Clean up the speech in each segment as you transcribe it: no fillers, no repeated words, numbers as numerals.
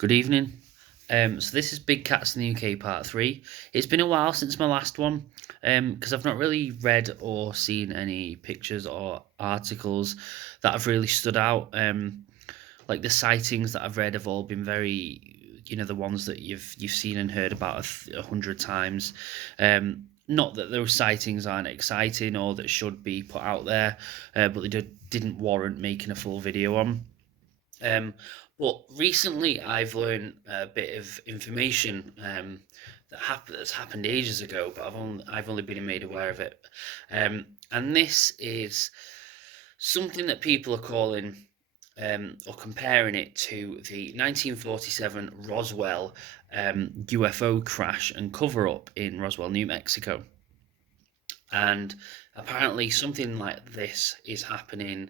Good evening. So this is Big Cats in the UK Part 3. It's been a while since my last one, because I've not really read or seen any pictures or articles that have really stood out. Like the sightings that I've read have all been very, the ones that you've seen and heard about a hundred times. Not that those sightings aren't exciting or that should be put out there, but they didn't warrant making a full video on. Um, but recently, I've learned a bit of information that's happened ages ago, but I've only been made aware of it, and this is something that people are calling or comparing it to the 1947 Roswell UFO crash and cover up in Roswell, New Mexico. And apparently, something like this is happening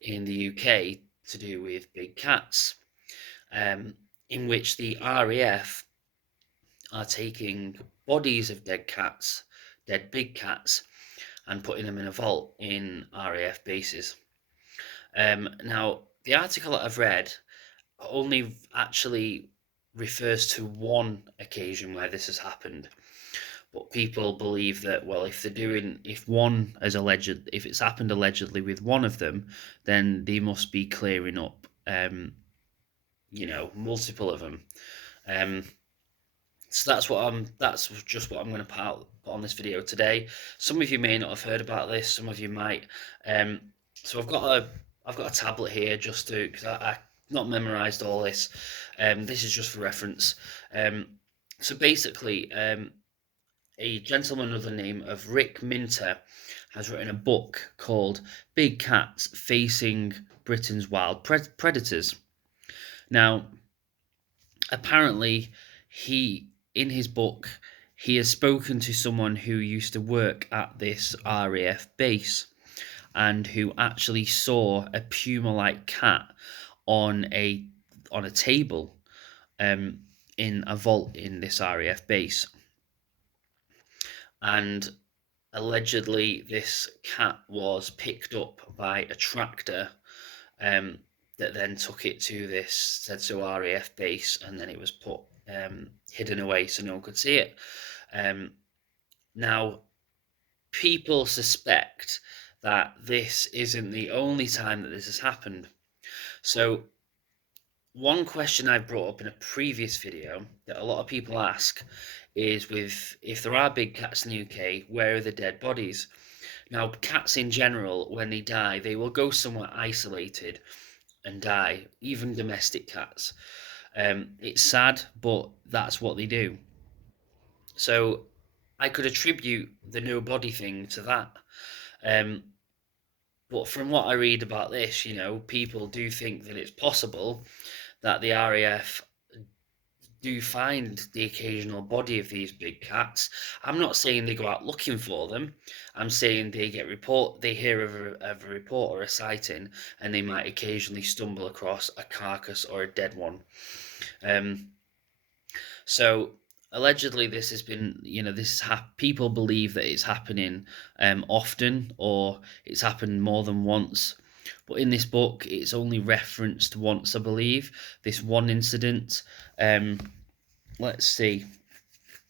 in the UK to do with big cats, in which the RAF are taking bodies of dead cats, dead big cats, and putting them in a vault in RAF bases. Now, the article that I've read only actually refers to one occasion where this has happened. But people believe that, well, if it's happened allegedly with one of them, then they must be clearing up, multiple of them. Um, so that's just what I'm going to put on this video today. Some of you may not have heard about this. Some of you might. So I've got a tablet here just to because I not memorized all this. This is just for reference. So basically, a gentleman with the name of Rick Minter has written a book called Big Cats Facing Britain's Wild Predators. Now, apparently, in his book, he has spoken to someone who used to work at this RAF base and who actually saw a puma-like cat on a table in a vault in this RAF base. And allegedly, this cat was picked up by a tractor um, that then took it to this said so RAF base, and then it was put hidden away so no one could see it. Now, people suspect that this isn't the only time that this has happened. So, one question I brought up in a previous video that a lot of people ask is with if there are big cats in the UK, where are the dead bodies? Now, cats in general, when they die, they will go somewhere isolated and die, even domestic cats. It's sad, but that's what they do. So I could attribute the no body thing to that. Um, but from what I read about this, people do think that it's possible that the RAF do find the occasional body of these big cats. I'm not saying they go out looking for them. I'm saying they hear of a report or a sighting, and they might occasionally stumble across a carcass or a dead one. Um, so allegedly, this has been, people believe that it's happening often, or it's happened more than once. But in this book, it's only referenced once, I believe. This one incident. Let's see.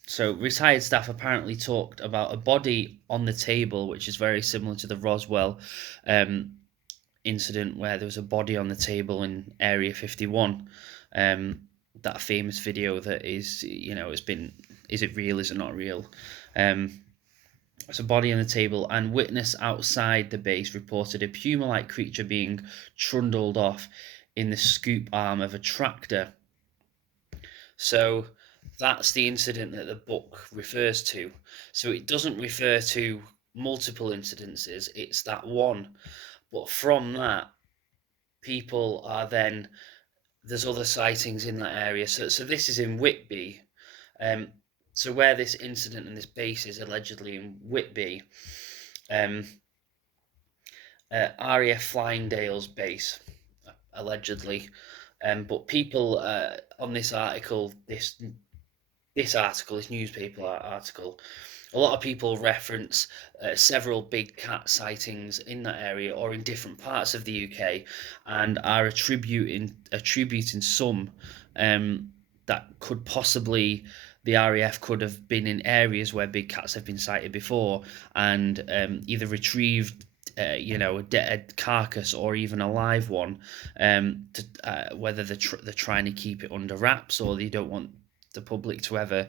So, retired staff apparently talked about a body on the table, which is very similar to the Roswell um, incident where there was a body on the table in Area 51. That famous video that is, is it real, is it not real? It's a body on the table, and witness outside the base reported a puma-like creature being trundled off in the scoop arm of a tractor. So that's the incident that the book refers to. So it doesn't refer to multiple incidences, it's that one. But from that, people are then, there's other sightings in that area. So this is in Whitby. Um, so where this incident and this base is allegedly in Whitby, um, RAF Flyingdale's base, allegedly. But people on this article, this newspaper article, A lot of people reference several big cat sightings in that area or in different parts of the UK, and are attributing some that could possibly, the RAF could have been in areas where big cats have been sighted before, and either retrieved a dead carcass or even a live one, whether they're trying to keep it under wraps or they don't want the public to ever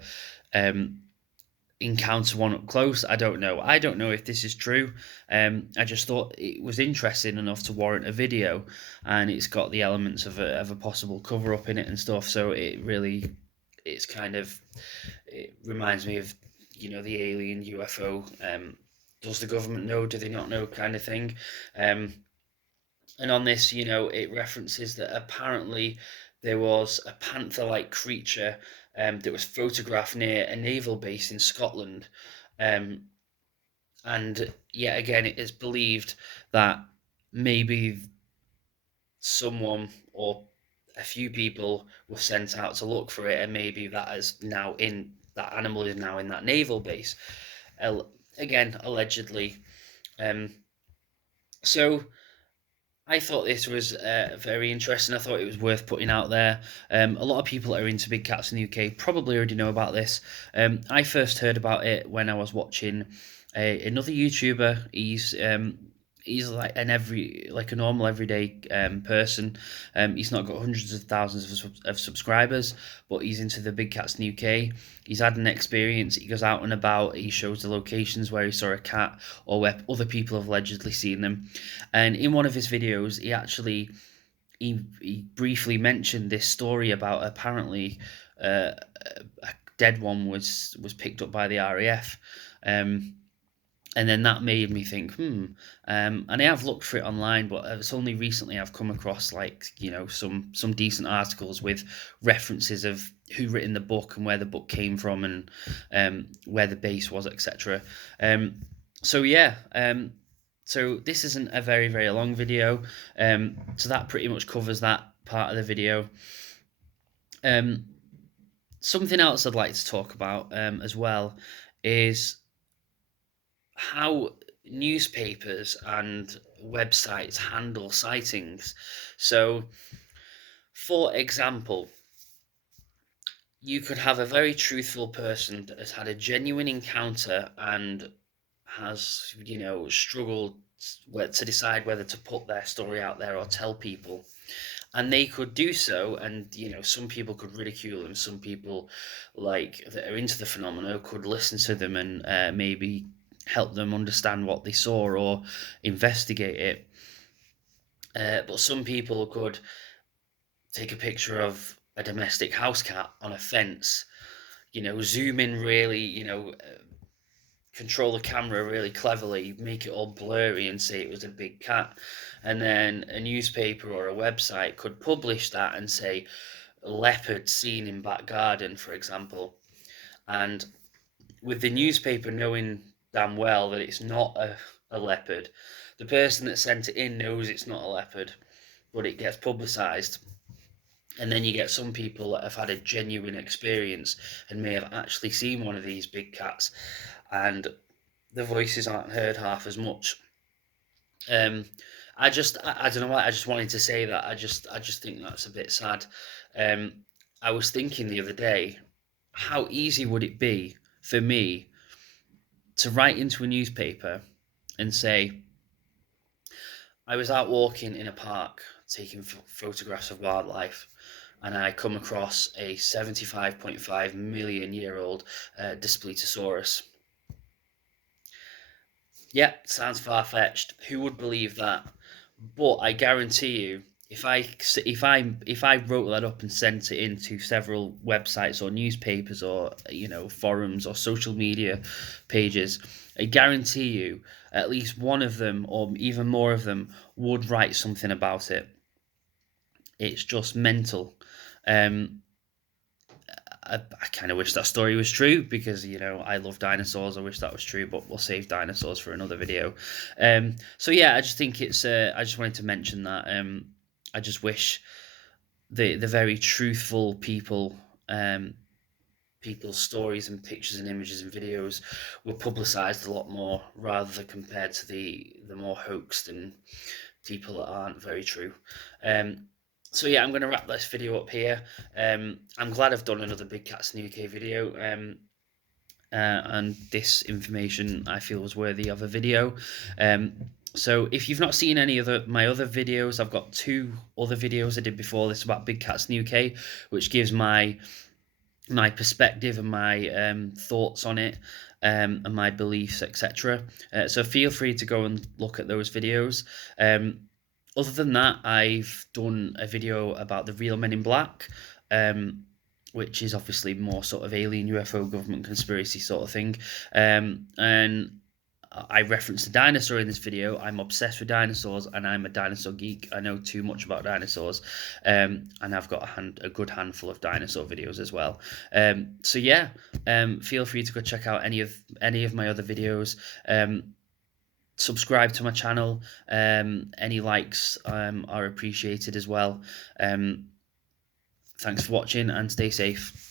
um, encounter one up close. I don't know. I don't know if this is true. I just thought it was interesting enough to warrant a video, and it's got the elements of a possible cover up in it and stuff. So it's kind of, it reminds me of the alien UFO. Does the government know? Do they not know? Kind of thing. Um, and on this, it references that apparently there was a panther-like creature that was photographed near a naval base in Scotland. Um, and yet again, it is believed that maybe someone or a few people were sent out to look for it, and maybe that animal is now in that naval base. Again, allegedly. Um, so I thought this was very interesting. I thought it was worth putting out there. A lot of people that are into big cats in the UK probably already know about this. I first heard about it when I was watching another YouTuber. He's like like a normal everyday person. He's not got hundreds of thousands of subscribers, but he's into the big cats in the UK. He's had an experience. He goes out and about. He shows the locations where he saw a cat or where other people have allegedly seen them. And in one of his videos, he briefly mentioned this story about apparently a dead one was picked up by the RAF. And then that made me think, and I have looked for it online, but it's only recently I've come across, like, some decent articles with references of who written the book and where the book came from, and where the base was, etc. So yeah, so this isn't a very very long video, so that pretty much covers that part of the video. Um, Something else I'd like to talk about as well is how newspapers and websites handle sightings. So, for example, you could have a very truthful person that has had a genuine encounter and has, struggled to decide whether to put their story out there or tell people. And they could do so, and some people could ridicule them. Some people, like, that are into the phenomena, could listen to them and maybe help them understand what they saw or investigate it. But some people could take a picture of a domestic house cat on a fence, zoom in really, control the camera really cleverly, make it all blurry and say it was a big cat. And then a newspaper or a website could publish that and say leopard seen in back garden, for example. And with the newspaper knowing damn well that it's not a leopard, the person that sent it in knows it's not a leopard, but it gets publicised. And then you get some people that have had a genuine experience and may have actually seen one of these big cats, and the voices aren't heard half as much. Um, I don't know why, I just wanted to say that. I just think that's a bit sad. Um, I was thinking the other day, how easy would it be for me to write into a newspaper and say, I was out walking in a park taking photographs of wildlife, and I come across a 75.5 million year old Displetosaurus. Yeah, sounds far fetched. Who would believe that? But I guarantee you, if I wrote that up and sent it into several websites or newspapers or forums or social media pages, I guarantee you at least one of them or even more of them would write something about it. It's just mental. Um, I kind of wish that story was true because I love dinosaurs. I wish that was true, but we'll save dinosaurs for another video. So yeah, I just think it's. I just wanted to mention that. I just wish the very truthful people people's stories and pictures and images and videos were publicized a lot more, rather than compared to the more hoaxed and people that aren't very true. So yeah, I'm going to wrap this video up here. I'm glad I've done another Big Cats in the UK video. And this information I feel was worthy of a video. So if you've not seen any of my other videos, I've got 2 other videos I did before this about Big Cats in the UK, which gives my perspective and my thoughts on it, and my beliefs, etc. So feel free to go and look at those videos. Other than that, I've done a video about the real Men in Black, which is obviously more sort of alien UFO government conspiracy sort of thing. And I referenced a dinosaur in this video. I'm obsessed with dinosaurs, and I'm a dinosaur geek. I know too much about dinosaurs, and I've got a good handful of dinosaur videos as well. So yeah, feel free to go check out any of my other videos. Subscribe to my channel. Any likes are appreciated as well. Thanks for watching, and stay safe.